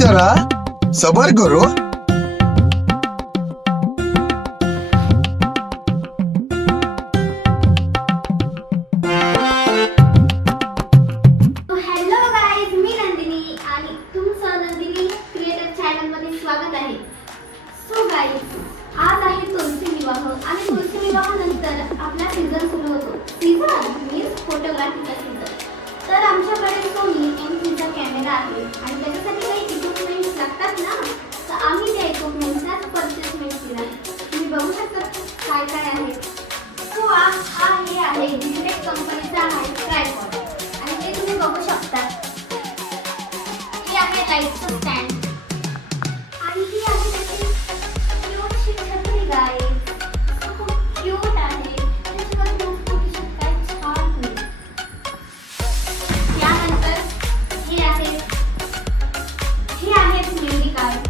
जरा सबर करो. हॅलो गाईज, मी नंदिनी आणि तुमचं नंदिनी क्रिएटर चॅनल मध्ये स्वागत आहे. सो गाईज, आज आहे तुळशी विवाह आणि तुळशी विवाहानंतर आपला सीझन सुरू होतो. सीझन मीन्स फोटोग्राफीचा सीझन. तर आमच्याकडे सोनी M3चा कॅमेरा आहे आणि त्याच्यासाठी काही इक्विपमेंट्स लागतात ना, तर आम्ही त्या इक्विपमेंट्सचा परचेसमेंट केला. तुम्ही बघू शकता काय काय आहे. सो हा हे आहे डिजिटेक कंपनीचा आहे ट्रायपॉड आणि ते तुम्ही बघू शकता. हे आहे लाईटचं स्टँड आणि ही आहे त्याची क्यूटशी छत्री गाईज. खूप क्यूट आहे. त्याच्यावर खूप छोटीशी काय छान होईल. त्यानंतर हे आहेत मेमरी कार्ड.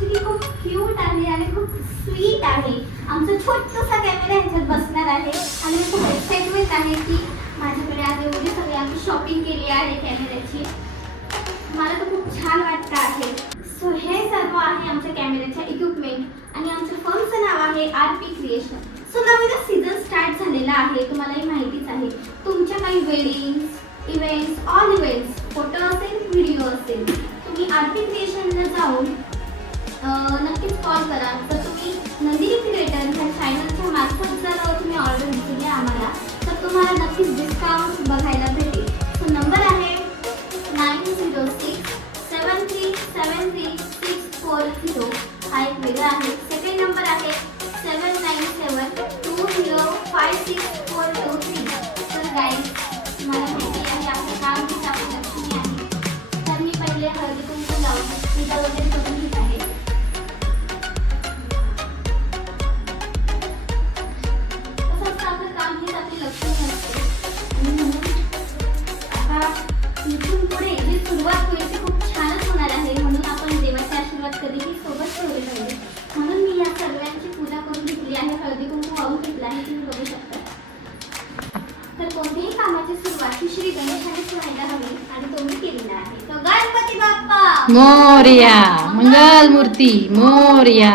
जी खूप क्यूट आहे आणि खूप स्वीट आहे. आमचा छोटासा कॅमेरा ह्याच्यात बसणार आहे आणि मी खूप एक्साइटमेंट आहे की माझ्याकडे आज एवढी सगळी आम्ही शॉपिंग केली आहे कॅमेऱ्याची. मला तर खूप छान वाटतं आहे. सो हे सर्व आहे आमच्या कॅमेऱ्याच्या इक्विपमेंट आणि आमच्या फर्मचं नाव आहे RP क्रिएशन. सो नवीन सीझन स्टार्ट झालेला आहे, तुम्हालाही माहितीच आहे. तुमच्या काही weddings, events, all events, photo असेल, व्हिडिओ असेल, तुम्ही RP क्रिएशनला जाऊन नक्कीच कॉल करा. तर तुम्ही नंदिनी क्रिएटर ह्या चॅनलच्या मार्फत जर तुम्ही ऑर्डर दिली आम्हाला तर तुम्हाला नक्कीच डिस्काउंट बघायला भेटेल. सो नंबर आहे 9067373640. हा एक वेगळा आहे. सेकंड नंबर आहे 7972056423. तर गाईज, मला माहिती आहे आपलं काम किती आपली लक्ष्मी आहे. तर मी पहिले हळदी कुंकू लावून पूजा वगैरे करून घेत आहे. इथून पुढे जी सुरुवात होईल ती खूप छानच होणार आहे. म्हणून आपण देवाचे आशीर्वाद कधीही सोबत ठेवले पाहिजे. म्हणून मी या सर्वांची पूजा करून घेतली आहे, हळदी कुंकू वाहून घेतला आहे, तुम्ही बघू शकता. तर कोणत्याही कामाची सुरुवात ही श्री गणेशानेच व्हायला हवी आणि तो मी केलेला आहे. तो गणपती बाप्पा मोरया, मंगल मूर्ती मोरया.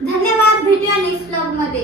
धन्यवाद. भेटूया नेक्स्ट ब्लॉग मध्ये.